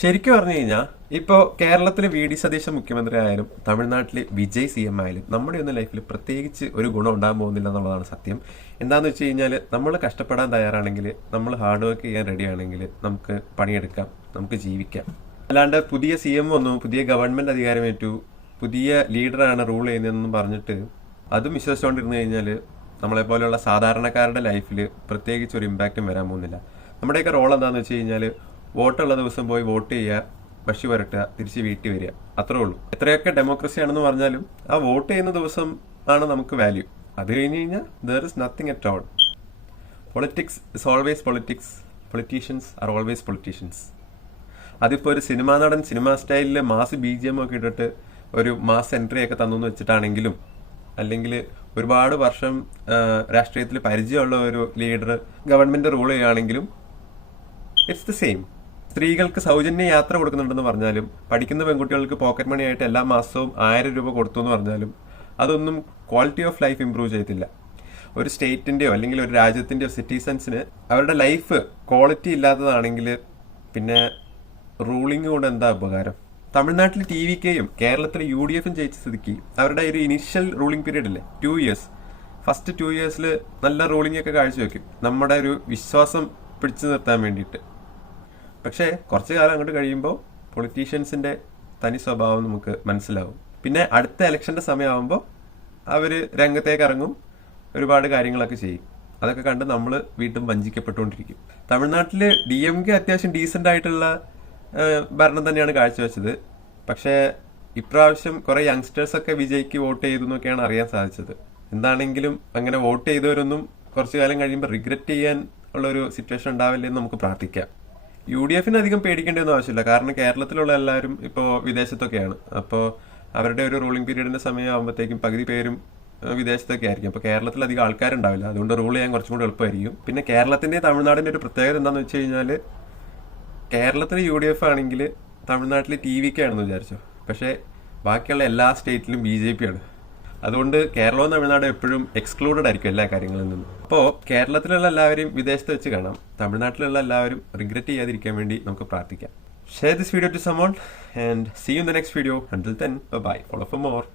ശരിക്കും പറഞ്ഞു കഴിഞ്ഞാൽ ഇപ്പോൾ കേരളത്തിലെ വി ഡി സതീശൻ മുഖ്യമന്ത്രി ആയാലും തമിഴ്നാട്ടിലെ വിജയ് സി എം ആയാലും നമ്മുടെ ഒന്നും ലൈഫിൽ പ്രത്യേകിച്ച് ഒരു ഗുണം ഉണ്ടാകാൻ പോകുന്നില്ല എന്നുള്ളതാണ് സത്യം. എന്താണെന്ന് വെച്ച് കഴിഞ്ഞാൽ നമ്മൾ കഷ്ടപ്പെടാൻ തയ്യാറാണെങ്കിൽ, നമ്മൾ ഹാർഡ് വർക്ക് ചെയ്യാൻ റെഡി ആണെങ്കിൽ നമുക്ക് പണിയെടുക്കാം, നമുക്ക് ജീവിക്കാം. അല്ലാണ്ട് പുതിയ സി എം വന്നു, പുതിയ ഗവൺമെന്റ് അധികാരമേറ്റു, പുതിയ ലീഡറാണ് റൂൾ ചെയ്യുന്നതെന്ന് പറഞ്ഞിട്ട് അതും വിശ്വസിച്ചുകൊണ്ടിരുന്നു കഴിഞ്ഞാൽ നമ്മളെപ്പോലെയുള്ള സാധാരണക്കാരുടെ ലൈഫിൽ പ്രത്യേകിച്ച് ഒരു ഇമ്പാക്റ്റും വരാൻ പോകുന്നില്ല. നമ്മുടെയൊക്കെ റോൾ എന്താണെന്ന് വെച്ച് കഴിഞ്ഞാൽ വോട്ടുള്ള ദിവസം പോയി വോട്ട് ചെയ്യുക, ബഷി വരട്ടുക, തിരിച്ച് വീട്ടിൽ വരിക, അത്രേ ഉള്ളൂ. എത്രയൊക്കെ ഡെമോക്രസി ആണെന്ന് പറഞ്ഞാലും ആ വോട്ട് ചെയ്യുന്ന ദിവസം ആണ് നമുക്ക് വാല്യൂ. അത് കഴിഞ്ഞ് കഴിഞ്ഞാൽ there is nothing at all. Politics is always politics, politicians are always politicians. അതിപ്പോൾ ഒരു സിനിമാ നടൻ സിനിമാ സ്റ്റൈലിൽ മാസ് BGM ഒക്കെ ഇട്ടിട്ട് ഒരു മാസ് എൻട്രി ഒക്കെ തന്നു വെച്ചിട്ടാണെങ്കിലും, അല്ലെങ്കിൽ ഒരുപാട് വർഷം രാഷ്ട്രീയത്തിൽ പരിചയമുള്ള ഒരു ലീഡർ ഗവൺമെന്റ് റൂൾ ചെയ്യുകയാണെങ്കിലും ഇറ്റ്സ് ദ സെയിം. സ്ത്രീകൾക്ക് സൗജന്യ യാത്ര കൊടുക്കുന്നുണ്ടെന്ന് പറഞ്ഞാലും, പഠിക്കുന്ന പെൺകുട്ടികൾക്ക് പോക്കറ്റ് മണി ആയിട്ട് എല്ലാ മാസവും 1000 രൂപ കൊടുത്തു എന്ന് പറഞ്ഞാലും അതൊന്നും ക്വാളിറ്റി ഓഫ് ലൈഫ് ഇംപ്രൂവ് ചെയ്തില്ല. ഒരു സ്റ്റേറ്റിന്റെയോ അല്ലെങ്കിൽ ഒരു രാജ്യത്തിന്റെയോ സിറ്റിസൺസിന് അവരുടെ ലൈഫ് ക്വാളിറ്റി ഇല്ലാത്തതാണെങ്കിൽ പിന്നെ റൂളിംഗ് കൊണ്ട് എന്താ ഉപകാരം? തമിഴ്നാട്ടിൽ TVKയും കേരളത്തിലെ UDFും ജയിച്ച സ്ഥിതിക്ക് അവരുടെ ഒരു ഇനിഷ്യൽ റൂളിംഗ് പീരീഡ് ഇല്ലേ, 2 years, ഫസ്റ്റ് 2 yearsൽ നല്ല റൂളിംഗ് ഒക്കെ കാഴ്ചവെക്കും നമ്മുടെ ഒരു വിശ്വാസം പിടിച്ചു നിർത്താൻ വേണ്ടിയിട്ട്. പക്ഷേ കുറച്ചു കാലം അങ്ങോട്ട് കഴിയുമ്പോൾ പൊളിറ്റീഷ്യൻസിന്റെ തനി സ്വഭാവം നമുക്ക് മനസ്സിലാവും. പിന്നെ അടുത്ത ഇലക്ഷന്റെ സമയമാകുമ്പോൾ അവർ രംഗത്തേക്ക് ഇറങ്ങും, ഒരുപാട് കാര്യങ്ങളൊക്കെ ചെയ്യും. അതൊക്കെ കണ്ട് നമ്മൾ വീണ്ടും വഞ്ചിക്കപ്പെട്ടുകൊണ്ടിരിക്കും. തമിഴ്നാട്ടിൽ DMK അത്യാവശ്യം ഡീസൻ്റ് ആയിട്ടുള്ള ഭരണം തന്നെയാണ് കാഴ്ചവെച്ചത്. പക്ഷേ ഇപ്രാവശ്യം കുറെ യങ്സ്റ്റേഴ്സൊക്കെ വിജയ്ക്ക് വോട്ട് ചെയ്തു എന്നൊക്കെയാണ് അറിയാൻ സാധിച്ചത്. എന്താണെങ്കിലും അങ്ങനെ വോട്ട് ചെയ്തവരൊന്നും കുറച്ചു കാലം കഴിയുമ്പോൾ റിഗ്രറ്റ് ചെയ്യാൻ ഉള്ളൊരു സിറ്റുവേഷൻ ഉണ്ടാവില്ലെന്ന് നമുക്ക് പ്രാർത്ഥിക്കാം. UDFന് അധികം പേടിക്കേണ്ടതൊന്നും ആവശ്യമില്ല. കാരണം കേരളത്തിലുള്ള എല്ലാവരും ഇപ്പോൾ വിദേശത്തൊക്കെയാണ്. അപ്പോൾ അവരുടെ ഒരു റൂളിംഗ് പീരീഡിന്റെ സമയമാകുമ്പോഴത്തേക്കും പകുതി പേരും വിദേശത്തൊക്കെ ആയിരിക്കും. അപ്പോൾ കേരളത്തിൽ അധികം ആൾക്കാരുണ്ടാവില്ല, അതുകൊണ്ട് റൂൾ ചെയ്യാൻ കുറച്ചും കൂടി എളുപ്പമായിരിക്കും. പിന്നെ കേരളത്തിന്റെ തമിഴ്നാടിന്റെ ഒരു പ്രത്യേകത എന്താണെന്ന് വെച്ച് കഴിഞ്ഞാൽ, കേരളത്തിൽ UDF ആണെങ്കിൽ തമിഴ്നാട്ടിൽ TVK ആണെന്ന് വിചാരിച്ചോ, പക്ഷേ ബാക്കിയുള്ള എല്ലാ സ്റ്റേറ്റിലും BJP ആണ്. അതുകൊണ്ട് കേരളവും തമിഴ്നാടും എപ്പോഴും എക്സ്ക്ലൂഡഡ് ആയിരിക്കും എല്ലാ കാര്യങ്ങളിൽ നിന്നും. അപ്പോൾ കേരളത്തിലുള്ള എല്ലാവരെയും വിദേശത്ത് വെച്ച് കാണാം, തമിഴ്നാട്ടിലുള്ള എല്ലാവരും റിഗ്രറ്റ് ചെയ്യാതിരിക്കാൻ വേണ്ടി നമുക്ക് പ്രാർത്ഥിക്കാം. Share this video to someone and see you in the next video. Until then, bye bye. Follow for more.